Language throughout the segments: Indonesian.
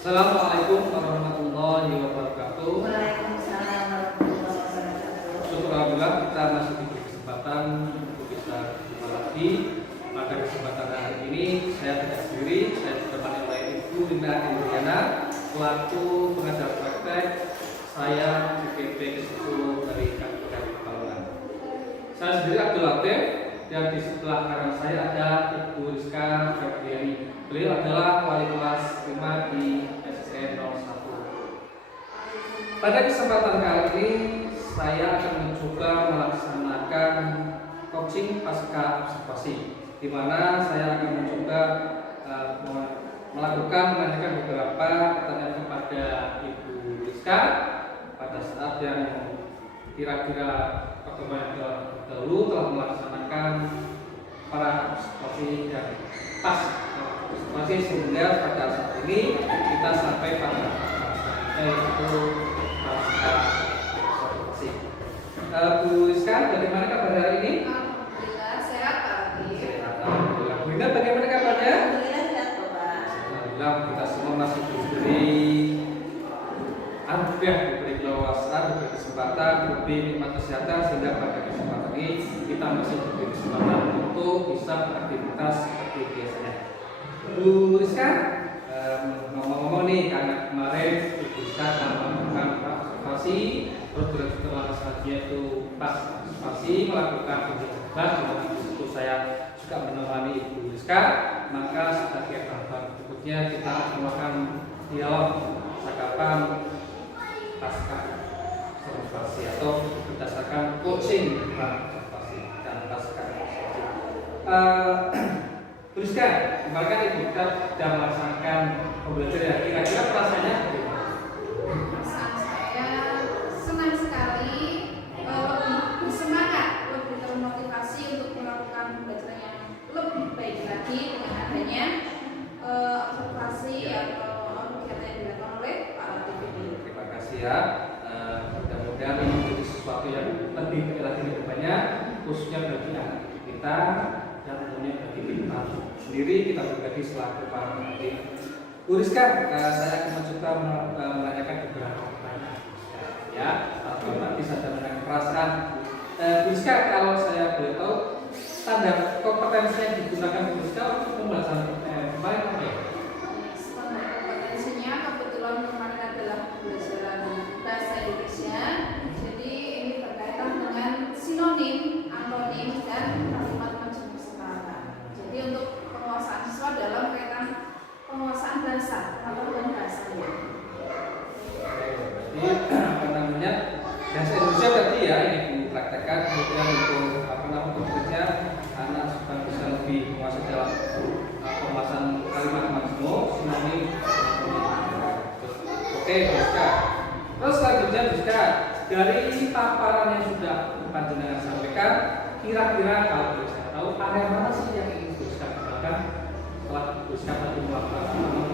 Assalamualaikum warahmatullahi wabarakatuh. Waalaikumsalam warahmatullahi wabarakatuh. Syukur alhamdulillah kita masih diberi kesempatan untuk bisa berjumpa lagi. Pada kesempatan hari ini saya tidak sendiri, saya ditemani oleh Ibu Rina Indriana selaku pengajar praktek saya IPB ke-10 dari Kabupaten Pekalongan. Saya sendiri Abdul Latif dan di sebelah kanan saya ada Ibu Rizka Febriani. Beliau adalah wali kelas 5 di SSN 01. Pada kesempatan kali ini saya akan mencoba melaksanakan coaching pasca observasi, di mana saya akan mencoba menanyakan beberapa pertanyaan kepada Ibu Rizka pada saat yang kira-kira pertemuan dahulu telah melaksanakan para observasi dan pas observasi, sehingga pada saat ini kita sampai pada yaitu pasca observasi. Bu Rizka, bagaimana kabar hari ini? Alhamdulillah sehat Pak. Alhamdulillah. Bu Rina, bagaimana kabarnya? Alhamdulillah sehat Pak. Alhamdulillah, kita semua masih diberi anugerah, diberi keleluasaan, diberi kesempatan, diberi nikmat kesehatan, sehingga pada kesempatan ini kita masih diberi kesempatan untuk bisa beraktivitas seperti biasanya. Bu Rizka, ngomong-ngomong nih, karena kemarin Ibu Rizka melakukan observasi, terus setelah saja itu pas observasi melakukan penjelasan, di situ saya juga menemani Ibu Rizka, maka sebagai tahapan berikutnya kita akan melakukan dialog percakapan pasca observasi atau berdasarkan coaching observasi dan pasca observasi. Bu Rizka, kemarin kan Ibu Rizka sudah melaksanakan pembelajaran, kira-kira perasaannya bagaimana? Perasaan saya senang sekali, lebih bersemangat, lebih termotivasi untuk melakukan pembelajaran yang lebih baik lagi dengan adanya observasi atau kegiatan yang dilakukan oleh Pak Latif ini. Terima kasih ya. Mudah-mudahan ini menjadi sesuatu yang lebih baik lagi ke depannya, khususnya bagi anak kita dan tentunya bagi kita sendiri, kita pribadi selaku para pendidik. Bu Rizka, saya akan mencoba menanyakan beberapa pertanyaan ya, atau nanti saya menanyakan perasaan. Bu Rizka, kalau saya boleh tahu standar kompetensi yang digunakan Bu Rizka untuk pembahasan kemarin apa ya? Standar kompetensinya kebetulan kemarin adalah pembelajaran bahasa Indonesia. Jadi ini berkaitan dengan sinonim, antonim, dan kalimat majemuk setara. Jadi untuk penguasaan siswa dalam kaitan penguasaan bahasa atau bahasanya. Jadi apa namanya, bahasa Indonesia tadi ya ini dipraktekkan, kemudian untuk apa namanya berikutnya anak supaya bisa lebih menguasai dalam pembahasan kalimat majemuk, sinonim. Oke, Rizka. Terus selanjutnya Rizka, dari paparan yang sudah panjenengan sampaikan, kira-kira kalau Rizka tahu area mana sih yang ingin Rizka kembangkan setelah Rizka tadi melakukan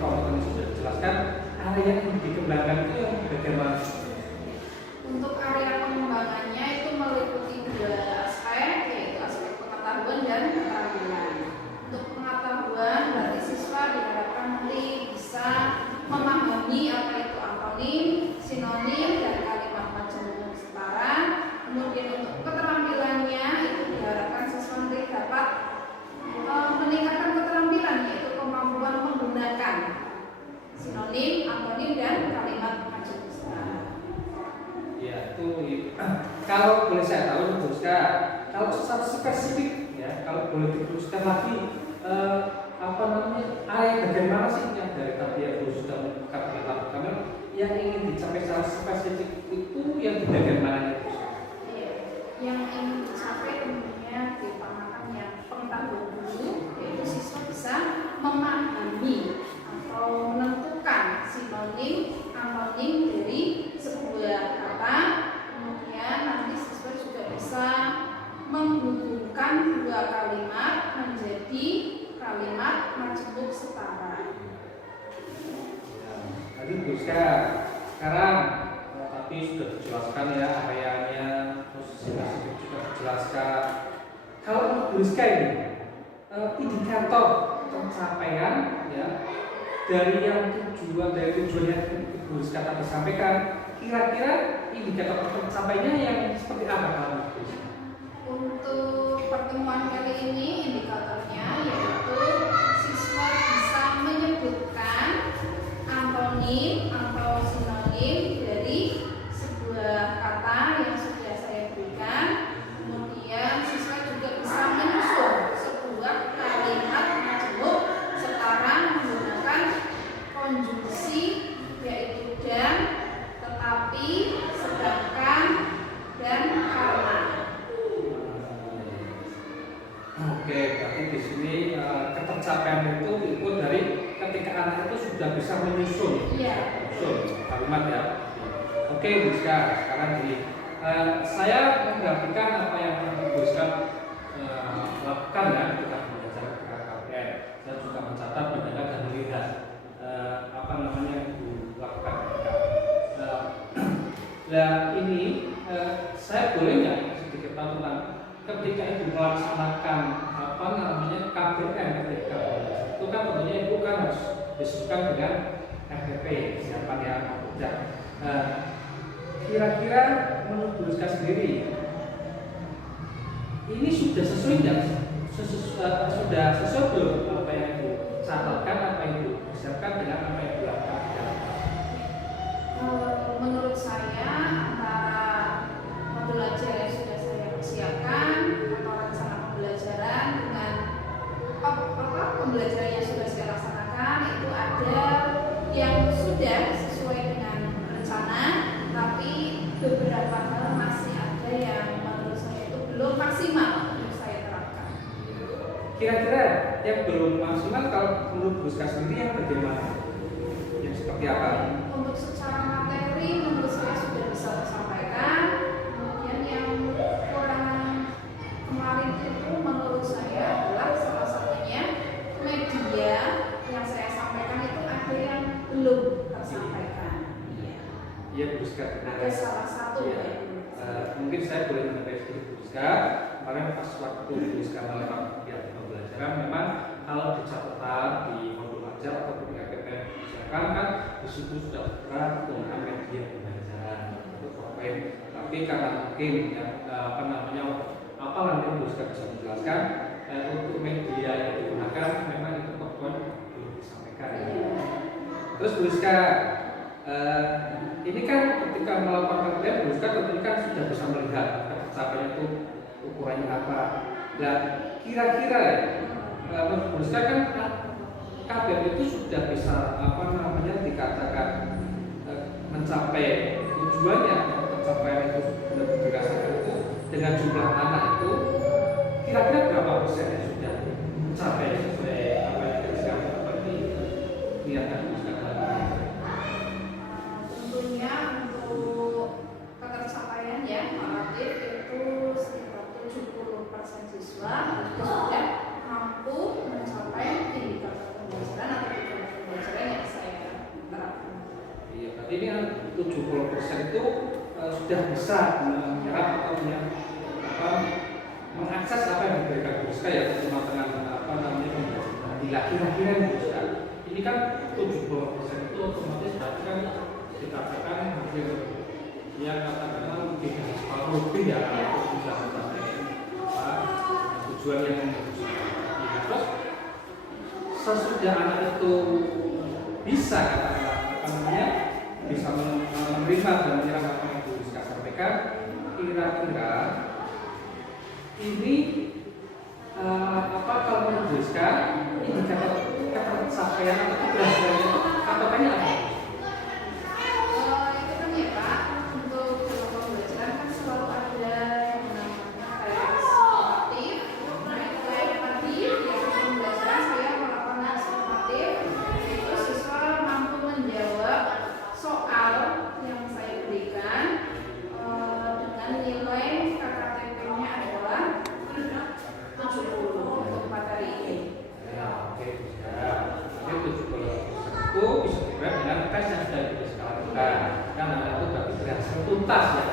kompetensi sudah dijelaskan, area yang ingin dikembangkan itu yang bagaimana? Untuk area pengembangannya itu meliputi dua aspek, yaitu aspek pengetahuan dan keterampilan. Untuk pengetahuan berarti siswa diharapkan nanti bisa memahami apa itu antonim, sinonim, dan kalimat majemuk setara. Kemudian untuk keterampilannya itu diharapkan siswa nanti dapat meningkatkan keterampilan, yaitu kemampuan menggunakan sinonim, antonim, dan kalimat majemuk setara. Ya, itu kalau boleh saya tahu Bu Rizka, kalau secara spesifik ya, kalau boleh diteruskan lagi apa namanya, area bagaimana sih yang dari tadi yang Bu sudah mengungkap kami yang ingin dicapai secara spesifik itu yang di bagian mana Bu Rizka? Iya, yang ingin dicapai tentunya diutamakan yang pengetahuan dulu, yaitu siswa bisa memahami atau menentukan sinonim, antonim dari sebuah kata. Kemudian nanti siswa juga bisa menghubungkan dua kalimat menjadi kalimat majemuk setara. Tadi Bu Rizka, sekarang tadi sudah dijelaskan ya areanya, terus spesifik juga dijelaskan. Kalau Bu Rizka ini indikator pencapaian ya dari tujuan yang Ibu Rizka tadi sampaikan, kira-kira indikator tercapainya yang seperti apa kalau Ibu Rizka? Untuk pertemuan kali ini indikatornya yaitu siswa bisa menyebutkan antonim atau sinonim dari sebuah kata yang sudah saya berikan. Kemudian siswa juga bisa menyusun sebuah kalimat majemuk sekarang menggunakan konjungsi yaitu dan, tetapi, sedangkan, dan karena. Oke, berarti di sini ketercapaian itu diukur dari ketika anak itu sudah bisa menyusun, Iya. menyusun kalimat ya. Oke, Bu Rizka, sekarang gini, saya memperhatikan apa yang Bu Rizka lakukan ya ketika belajar KKN. Saya juga mencatat, mendengar dan melihat apa namanya yang Ibu lakukan. Nah ini saya boleh nggak sedikit tahu tentang ketika Ibu melaksanakan apa namanya KBM ketika belajar. Itu kan tentunya Ibu kan harus disebutkan dengan FPP, siapa yang bekerja. Kira-kira menurut Bu Rizka sendiri ini sudah sesuai nggak? Sudah sesuai belum apa yang Ibu catatkan, apa yang Ibu persiapkan dengan apa yang Ibu lakukan? Menurut saya antara pembelajaran yang sudah saya persiapkan atau rencana pembelajaran dengan pembelajaran yang sudah saya laksanakan itu ada yang sudah sesuai dengan rencana, tapi beberapa hal masih ada yang menurut saya itu belum maksimal untuk saya terapkan. Kira-kira yang belum maksimal kalau menurut Bu Rizka sendiri yang bagaimana? Yang seperti apa? Untuk secara materi menurut saya sudah bisa tersampaikan. Kemudian yang kurang kemarin itu menurut saya adalah salah satunya media yang saya sampaikan itu ada yang belum tersampaikan. Iya, Bu Rizka. Ada salah satu Ya. yang belum tersampaikan. Mungkin saya boleh menambah sedikit Bu Rizka. Kemarin pas waktu Bu Rizka melewati kegiatan pembelajaran, memang kalau di catatan di modul ajar ataupun di KPM misalkan kan di situ sudah tertera tentang media pembelajaran itu profil. Tapi karena mungkin ya, apa namanya nanti Bu Rizka bisa menjelaskan untuk media yang digunakan memang itu perempuan belum disampaikan. Terus Bu Rizka, ini kan ketika melakukan KPM, Bu Rizka tentunya kan sudah bisa melihat ketercapaian itu ukurannya apa. Nah, kira-kira menurut Bu Rizka kan KPM itu sudah bisa apa namanya dikatakan mencapai tujuannya, pencapaian itu sudah dirasakan itu dengan jumlah anak itu kira-kira berapa persen yang sudah mencapai sesuai apa yang kita seperti niatan Bu Rizka. Tentunya untuk ketercapaian ya relatif itu sekitar 70% siswa itu sudah mampu mencapai indikator pembelajaran atau tujuan pembelajaran yang saya terapkan. Iya, berarti ini 70% itu sudah bisa menyerap atau mengakses apa yang diberikan Bu Rizka ya cuma dengan apa namanya pembelajaran. Kira-kira Bu Rizka, ini kan 70% itu otomatis berarti kan dikatakan hampir ya katakanlah lebih dari separuh lebih ya untuk bisa mencapai tujuan yang diharapkan. Terus sesudah anak itu bisa katakanlah apa namanya bisa menerima dan menyerap apa yang Bu Rizka sampaikan, kira-kira ini apa kalau menurut Bu Rizka indikator ketercapaian atau keberhasilan itu patokannya apa? Itu kan ya Pak, untuk dalam pembelajaran kan selalu ada yang namanya kayak formatif. Nah itu yang tadi yang pembelajaran saya melakukan formatif, itu siswa mampu menjawab soal yang saya berikan dengan nilai KKTP-nya adalah 70 untuk materi ini. Ya, oke, ya. Jadi 70% itu bisa diberat dengan tes yang sudah kita lakukan. Kan anak itu berarti berhasil tuntas ya.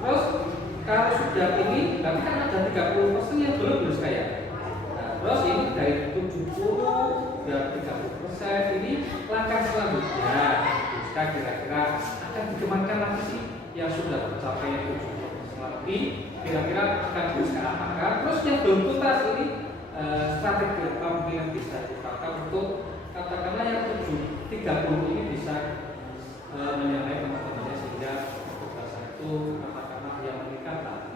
Terus kalau sudah ini, berarti kan ada 30% yang belum lulus kayak. Nah, terus ini dari 70 sudah 30%, ini langkah selanjutnya jika kira-kira akan dikembangkan lagi sih yang sudah tercapai 70% lebih, kira-kira akan bisa apakah. Terus yang belum tuntas ini strategi apa mungkin yang bisa dipakai untuk katakanlah yang 30 ini bisa menyamai teman-temannya sehingga tugasan itu katakanlah yang meningkat lah.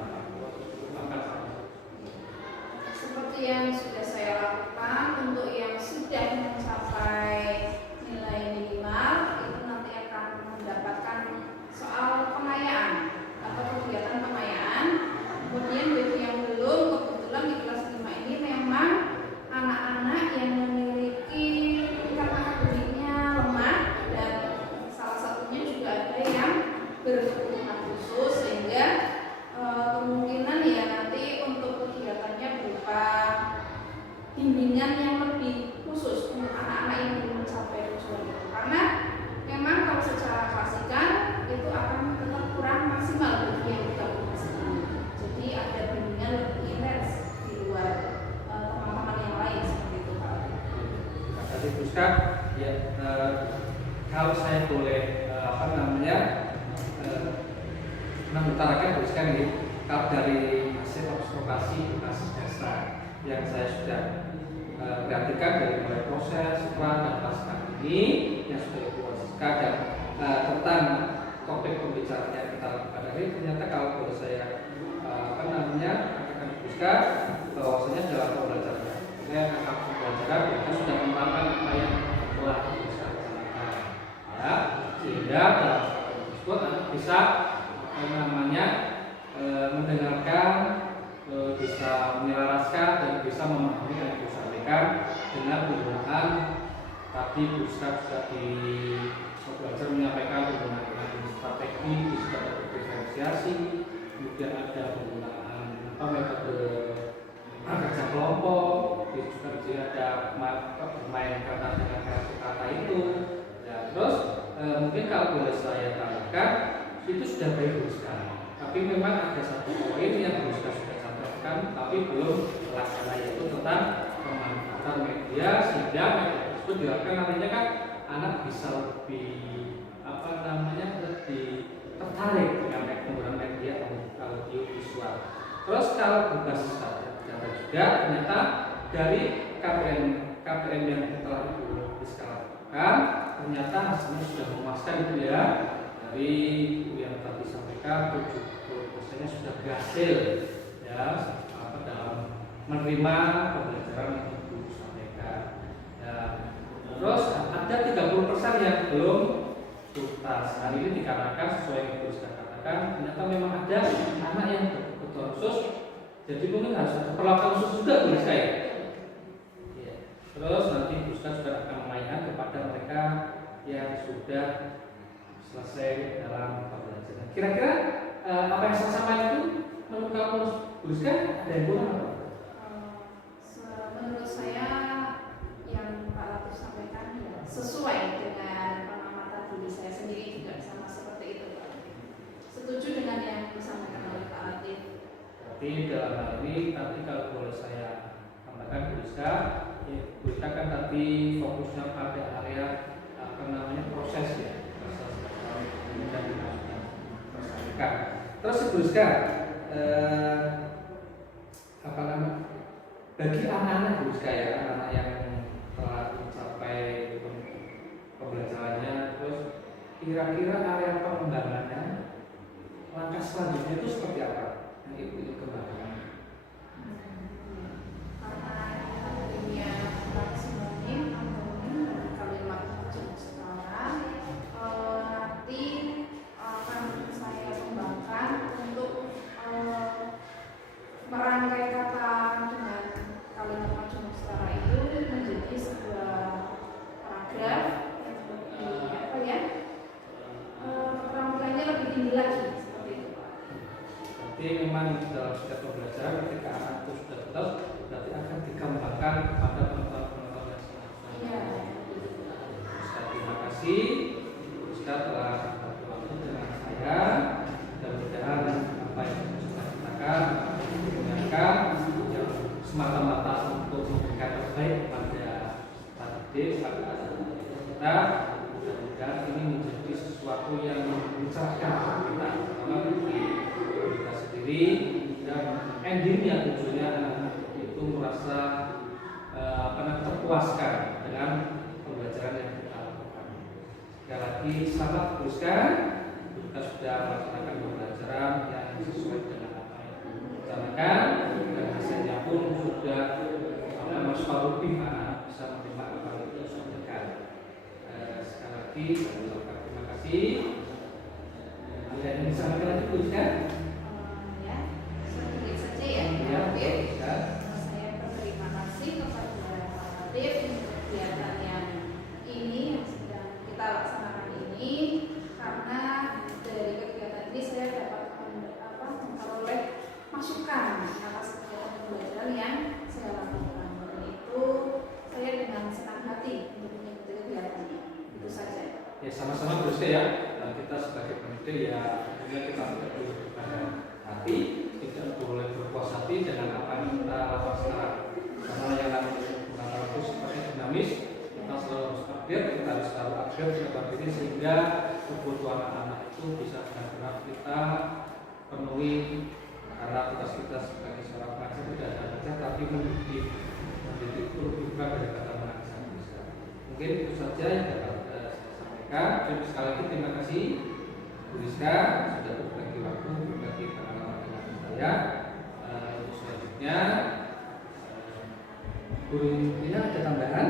Seperti yang sudah saya lakukan, untuk yang sudah mencapai nilai minimal itu nanti akan mendapatkan soal pengayaan atau kegiatan pengayaan. Kemudian bagi yang belum, kebetulan di kelas 5 ini memang anak-anak yang memiliki tingkat akademiknya lemah, dan salah satunya juga ada yang berkebutuhan khusus, sehingga kemungkinan ya nanti untuk kegiatannya berupa bimbingan yang lebih khusus untuk anak-anak yang belum mencapai tujuan itu, karena memang kalau secara klasikan itu akan tetap kurang maksimal bagi yang 30%. Jadi ada bimbingan lebih intens di luar teman-teman yang lain seperti itu Pak. Terima kasih Buska. Ya, kalau saya boleh mengutarakan Buska ini, kalau dari hasil observasi edukasi dasar yang saya sudah perhatikan dari mulai proses pra dan pasca ini yang sudah dibuat dan tentang topik pembicaraan yang kita lakukan hari, ternyata kalau boleh saya katakan Buska bahwasanya dalam pembelajaran kita sudah menerapkan apa yang telah bisa lakukan, ya, sehingga dalam tersebut anak bisa mendengarkan, bisa menyelaraskan dan bisa memahami yang disampaikan dengan penggunaan tadi Buska juga di belajar menyampaikan penggunaan strategi, bisa ada diferensiasi, kemudian ada penggunaan metode kerja kelompok, juga ada bermain kata dengan kata itu. Ya, terus mungkin kalau boleh saya tambahkan, itu sudah baik sekali. Tapi memang ada satu poin yang Buska sudah sampaikan, tapi belum terlaksana, yaitu tentang pemanfaatan media, sehingga media tersebut diharapkan nantinya kan anak bisa lebih lebih tertarik dengan penggunaan media audio visual. Terus kalau berbasis data juga, ternyata dari KPM yang telah diskalakan, ternyata hasilnya sudah memuaskan itu ya. Dari yang tadi disampaikan 70%-nya sudah berhasil ya dalam menerima pembelajaran yang Ibu sampaikan. Ya. Terus ada 30% yang belum tuntas. Hal ini dikarenakan sesuai yang Ibu sudah katakan, ternyata memang ada anak yang berkebutuhan khusus, jadi mungkin harus ada perlakuan khusus juga bagi saya. Ya. Terus nanti Ibu juga akan mengaitkan kepada mereka yang sudah selesai dalam pembelajaran. Kira-kira apa yang saya sampaikan itu menurut kamu Buska ada yang kurang apa? Menurut saya yang Pak Latif sampaikan ya, sesuai dengan pengamatan diri saya sendiri juga sama seperti itu Pak. Setuju dengan yang disampaikan oleh Pak Latif. Berarti dalam hal ini tadi kalau boleh saya tambahkan Buska, ya, Buska kan tadi fokusnya pada area proses ya. Terus Buska, bagi anak-anak Buska ya, anak yang telah mencapai pembelajarannya, terus kira-kira area pengembangannya, langkah selanjutnya itu seperti apa yang Ibu ingin kembangkan? Karena dunia maksimalin kalimat sekarang nanti akan saya kembangkan untuk merangkai kata dengan kalimat macam setara itu menjadi sebuah paragraf yang lebih keterampilannya lebih tinggi lagi seperti itu Pak. Berarti memang dalam setiap pembelajaran ketika anak itu sudah tetap, berarti akan dikembangkan kepada penonton-penonton yang selanjutnya. Iya. Terima kasih Ustaz telah berbagi waktu dengan saya. Mudah-mudahan apa yang saya katakan yang semata-mata untuk memberikan terbaik pada sesuatu yang mencerahkan kita, terutama bagi kita sendiri, dan endingnya tujuannya anak-anak itu merasa terpuaskan dengan pembelajaran yang kita lakukan. Sekali lagi selamat teruskan. Kita sudah melaksanakan pembelajaran yang sesuai dengan apa yang direncanakan, dan hasilnya pun sudah separuh lebih anak bisa menerima apa yang kita sampaikan. Sekali lagi saya ucapkan terima kasih. Ada yang disampaikan lagi teruskan? Ya, sedikit saja ya. Ya, Oke. teruskan. Saya berterima kasih kepada Pak Latif untuk kegiatan yang ini yang sedang kita laksanakan ini, karena dari kegiatan ini saya dapat memperoleh masukan atas kegiatan pembelajaran yang saya lakukan. Dan itu saya dengan senang hati untuk mengikuti kegiatannya. Itu saja. Ya, sama-sama teruskan ya. Dan kita sebagai panitia ya tentunya kita tidak boleh berbadan hati, tidak boleh berpuas hati dengan apa yang kita lakukan sekarang. Karena yang namanya pengetahuan itu seperti dinamis, kita selalu harus update, kita harus selalu update setiap ini sehingga kebutuhan anak-anak itu bisa benar-benar kita penuhi. Karena tugas kita sebagai seorang pengajar tidak ada saja, tapi mendidik itu lebih bukan daripada mengajar. Mungkin itu saja yang dapat saya sampaikan. Jadi sekali lagi terima kasih Bu Rizka sudah berbagi waktu, berbagi pengalaman dengan saya. Untuk selanjutnya, guru ini ada tambahan?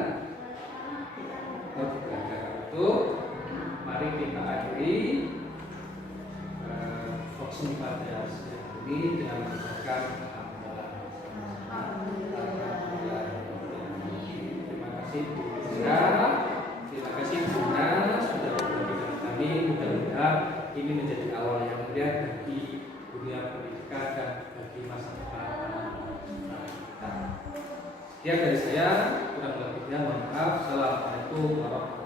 Oh, tidak ada. Itu mari kita akhiri voksi pada siang ini dengan mengucapkan terima kasih Bu Rizka, terima kasih Bu Na sudah berbagi dengan kami. Mudah-mudahan ini menjadi awal yang mulia bagi dunia pendidikan dan bagi masa depan anak-anak kita. Sekian dari saya, kurang lebihnya mohon maaf. Assalamualaikum warahmatullahi wabarakatuh.